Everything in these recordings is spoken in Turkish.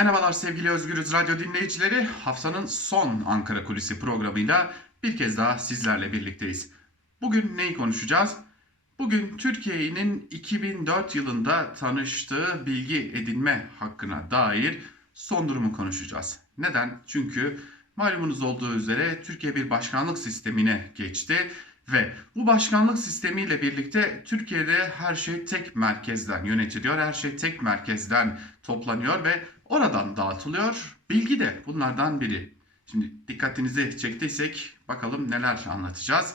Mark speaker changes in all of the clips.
Speaker 1: Merhabalar sevgili Özgürüz Radyo dinleyicileri. Haftanın son Ankara Kulisi programıyla bir kez daha sizlerle birlikteyiz. Bugün neyi konuşacağız? Bugün Türkiye'nin 2004 yılında tanıştığı bilgi edinme hakkına dair son durumu konuşacağız. Neden? Çünkü malumunuz olduğu üzere Türkiye bir başkanlık sistemine geçti ve bu başkanlık sistemiyle birlikte Türkiye'de her şey tek merkezden yönetiliyor. Her şey tek merkezden toplanıyor ve oradan dağıtılıyor. Bilgi de bunlardan biri. Şimdi dikkatinizi çektiysek bakalım neler anlatacağız.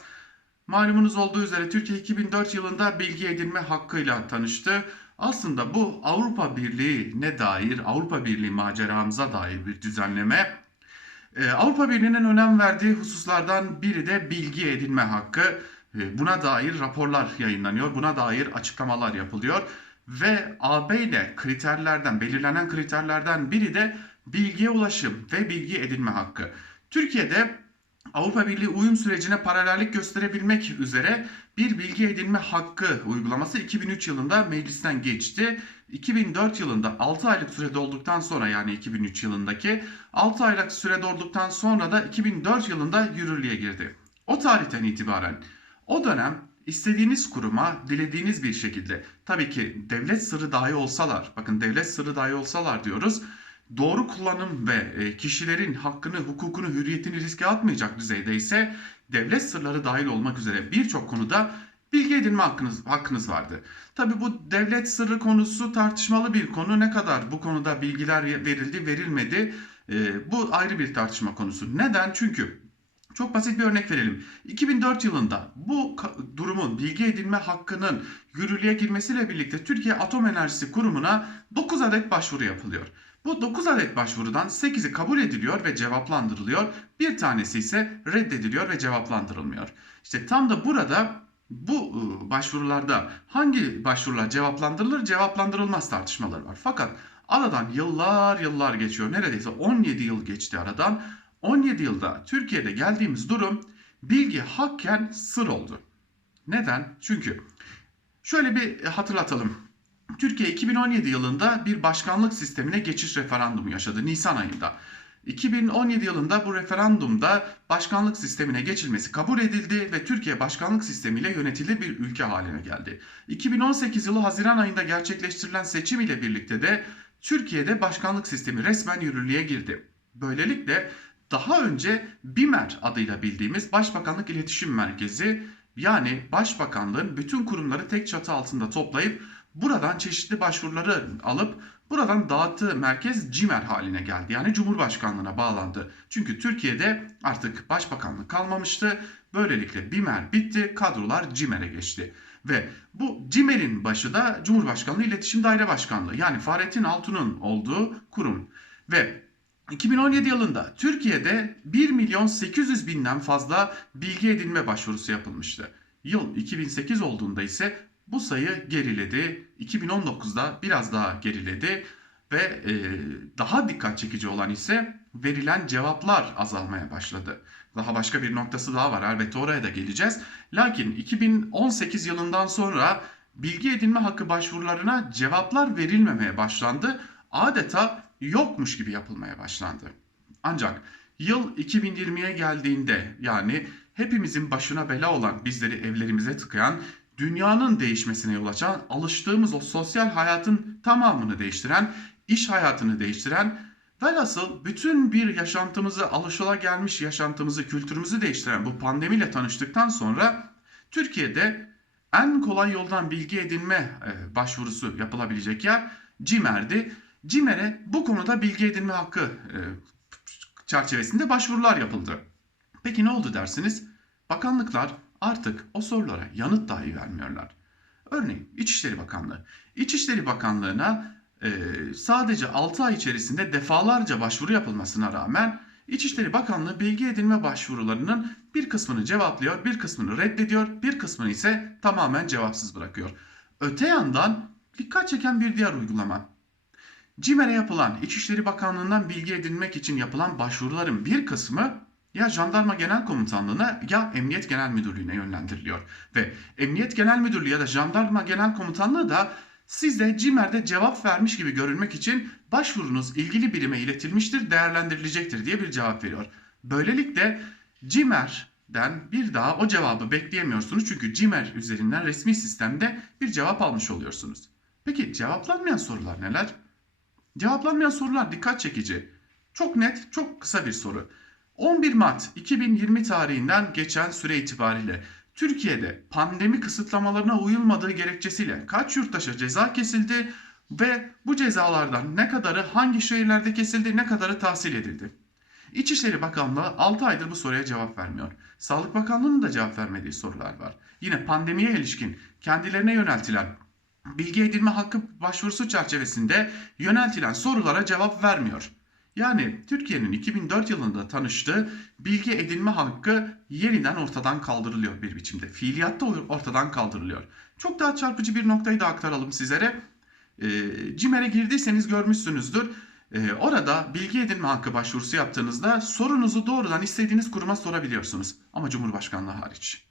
Speaker 1: Malumunuz olduğu üzere Türkiye 2004 yılında bilgi edinme hakkıyla tanıştı. Aslında bu Avrupa Birliği'ne dair, Avrupa Birliği maceramıza dair bir düzenleme. Ee, Avrupa Birliği'nin önem verdiği hususlardan biri de bilgi edinme hakkı. Ee, Buna dair raporlar yayınlanıyor, buna dair açıklamalar yapılıyor ve AB ile kriterlerden, belirlenen kriterlerden biri de bilgiye ulaşım ve bilgi edinme hakkı. Türkiye'de Avrupa Birliği uyum sürecine paralellik gösterebilmek üzere bir bilgi edinme hakkı uygulaması 2003 yılında meclisten geçti. 2004 yılında 6 aylık süre dolduktan sonra yani 2003 yılındaki 6 aylık süre dolduktan sonra da 2004 yılında yürürlüğe girdi. O tarihten itibaren o dönem istediğiniz kuruma dilediğiniz bir şekilde tabii ki devlet sırrı dahi olsalar bakın devlet sırrı dahi olsalar diyoruz doğru kullanım ve e, kişilerin hakkını, hukukunu, hürriyetini riske atmayacak düzeyde ise devlet sırları dahil olmak üzere birçok konuda bilgi edinme hakkınız, hakkınız vardı. Tabii bu devlet sırrı konusu tartışmalı bir konu. Ne kadar bu konuda bilgiler verildi, verilmedi e, bu ayrı bir tartışma konusu. Neden? Çünkü çok basit bir örnek verelim. 2004 yılında bu durumun bilgi edinme hakkının yürürlüğe girmesiyle birlikte Türkiye Atom Enerjisi Kurumu'na 9 adet başvuru yapılıyor. Bu 9 adet başvurudan 8'i kabul ediliyor ve cevaplandırılıyor. Bir tanesi ise reddediliyor ve cevaplandırılmıyor. İşte tam da burada bu ıı, başvurularda hangi başvurular cevaplandırılır cevaplandırılmaz tartışmaları var. Fakat aradan yıllar yıllar geçiyor. Neredeyse 17 yıl geçti aradan. 17 yılda Türkiye'de geldiğimiz durum bilgi hakken sır oldu. Neden? Çünkü şöyle bir hatırlatalım. Türkiye 2017 yılında bir başkanlık sistemine geçiş referandumu yaşadı Nisan ayında. 2017 yılında bu referandumda başkanlık sistemine geçilmesi kabul edildi ve Türkiye başkanlık sistemiyle yönetilir bir ülke haline geldi. 2018 yılı Haziran ayında gerçekleştirilen seçim ile birlikte de Türkiye'de başkanlık sistemi resmen yürürlüğe girdi. Böylelikle daha önce BİMER adıyla bildiğimiz Başbakanlık İletişim Merkezi yani Başbakanlığın bütün kurumları tek çatı altında toplayıp buradan çeşitli başvuruları alıp buradan dağıttığı merkez CİMER haline geldi. Yani Cumhurbaşkanlığına bağlandı. Çünkü Türkiye'de artık başbakanlık kalmamıştı. Böylelikle BİMER bitti, kadrolar CİMER'e geçti. Ve bu CİMER'in başı da Cumhurbaşkanlığı İletişim Daire Başkanlığı yani Fahrettin Altun'un olduğu kurum. Ve 2017 yılında Türkiye'de 1 milyon 800 binden fazla bilgi edinme başvurusu yapılmıştı. Yıl 2008 olduğunda ise bu sayı geriledi. 2019'da biraz daha geriledi ve e, daha dikkat çekici olan ise verilen cevaplar azalmaya başladı. Daha başka bir noktası daha var elbette oraya da geleceğiz. Lakin 2018 yılından sonra bilgi edinme hakkı başvurularına cevaplar verilmemeye başlandı. Adeta yokmuş gibi yapılmaya başlandı. Ancak yıl 2020'ye geldiğinde yani hepimizin başına bela olan bizleri evlerimize tıkayan dünyanın değişmesine yol açan, alıştığımız o sosyal hayatın tamamını değiştiren, iş hayatını değiştiren, velhasıl bütün bir yaşantımızı, alışılagelmiş yaşantımızı, kültürümüzü değiştiren bu pandemiyle tanıştıktan sonra Türkiye'de en kolay yoldan bilgi edinme e, başvurusu yapılabilecek yer CİMER'di. CİMER'e bu konuda bilgi edinme hakkı e, çerçevesinde başvurular yapıldı. Peki ne oldu dersiniz? Bakanlıklar artık o sorulara yanıt dahi vermiyorlar. Örneğin İçişleri Bakanlığı. İçişleri Bakanlığı'na e, sadece 6 ay içerisinde defalarca başvuru yapılmasına rağmen İçişleri Bakanlığı bilgi edinme başvurularının bir kısmını cevaplıyor, bir kısmını reddediyor, bir kısmını ise tamamen cevapsız bırakıyor. Öte yandan dikkat çeken bir diğer uygulama. CİMER'e yapılan İçişleri Bakanlığı'ndan bilgi edinmek için yapılan başvuruların bir kısmı ya Jandarma Genel Komutanlığı'na ya Emniyet Genel Müdürlüğü'ne yönlendiriliyor. Ve Emniyet Genel Müdürlüğü ya da Jandarma Genel Komutanlığı da Siz de CİMER'de cevap vermiş gibi görünmek için başvurunuz ilgili birime iletilmiştir, değerlendirilecektir diye bir cevap veriyor. Böylelikle CİMER'den bir daha o cevabı bekleyemiyorsunuz çünkü CİMER üzerinden resmi sistemde bir cevap almış oluyorsunuz. Peki cevaplanmayan sorular neler? Cevaplanmayan sorular dikkat çekici. Çok net, çok kısa bir soru. 11 Mart 2020 tarihinden geçen süre itibariyle Türkiye'de pandemi kısıtlamalarına uyulmadığı gerekçesiyle kaç yurttaşa ceza kesildi ve bu cezalardan ne kadarı hangi şehirlerde kesildi, ne kadarı tahsil edildi? İçişleri Bakanlığı 6 aydır bu soruya cevap vermiyor. Sağlık Bakanlığı'nın da cevap vermediği sorular var. Yine pandemiye ilişkin kendilerine yöneltilen bilgi edinme hakkı başvurusu çerçevesinde yöneltilen sorulara cevap vermiyor. Yani Türkiye'nin 2004 yılında tanıştığı bilgi edinme hakkı yeniden ortadan kaldırılıyor bir biçimde. Fiiliyatta ortadan kaldırılıyor. Çok daha çarpıcı bir noktayı da aktaralım sizlere. E, CİMER'e girdiyseniz görmüşsünüzdür. E, orada bilgi edinme hakkı başvurusu yaptığınızda sorunuzu doğrudan istediğiniz kuruma sorabiliyorsunuz. Ama Cumhurbaşkanlığı hariç.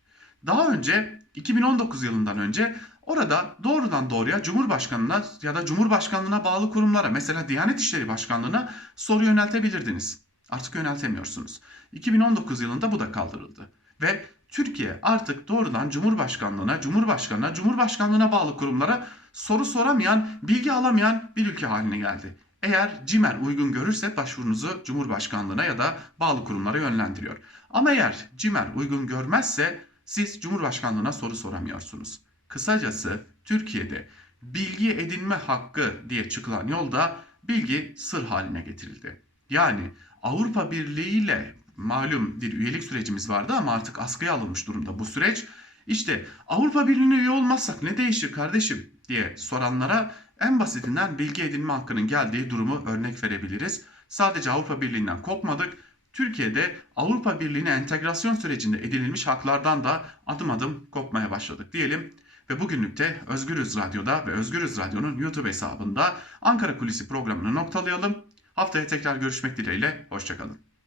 Speaker 1: Daha önce 2019 yılından önce orada doğrudan doğruya Cumhurbaşkanına ya da Cumhurbaşkanlığına bağlı kurumlara mesela Diyanet İşleri Başkanlığına soru yöneltebilirdiniz. Artık yöneltemiyorsunuz. 2019 yılında bu da kaldırıldı. Ve Türkiye artık doğrudan Cumhurbaşkanlığına, Cumhurbaşkanına, Cumhurbaşkanlığına bağlı kurumlara soru soramayan, bilgi alamayan bir ülke haline geldi. Eğer CİMER uygun görürse başvurunuzu Cumhurbaşkanlığına ya da bağlı kurumlara yönlendiriyor. Ama eğer CİMER uygun görmezse siz Cumhurbaşkanlığına soru soramıyorsunuz. Kısacası Türkiye'de bilgi edinme hakkı diye çıkılan yolda bilgi sır haline getirildi. Yani Avrupa Birliği ile malum bir üyelik sürecimiz vardı ama artık askıya alınmış durumda bu süreç. İşte Avrupa Birliği'ne üye olmazsak ne değişir kardeşim diye soranlara en basitinden bilgi edinme hakkının geldiği durumu örnek verebiliriz. Sadece Avrupa Birliği'nden kopmadık. Türkiye'de Avrupa Birliği'ne entegrasyon sürecinde edinilmiş haklardan da adım adım kopmaya başladık diyelim. Ve bugünlük de Özgürüz Radyo'da ve Özgürüz Radyo'nun YouTube hesabında Ankara Kulisi programını noktalayalım. Haftaya tekrar görüşmek dileğiyle, hoşçakalın.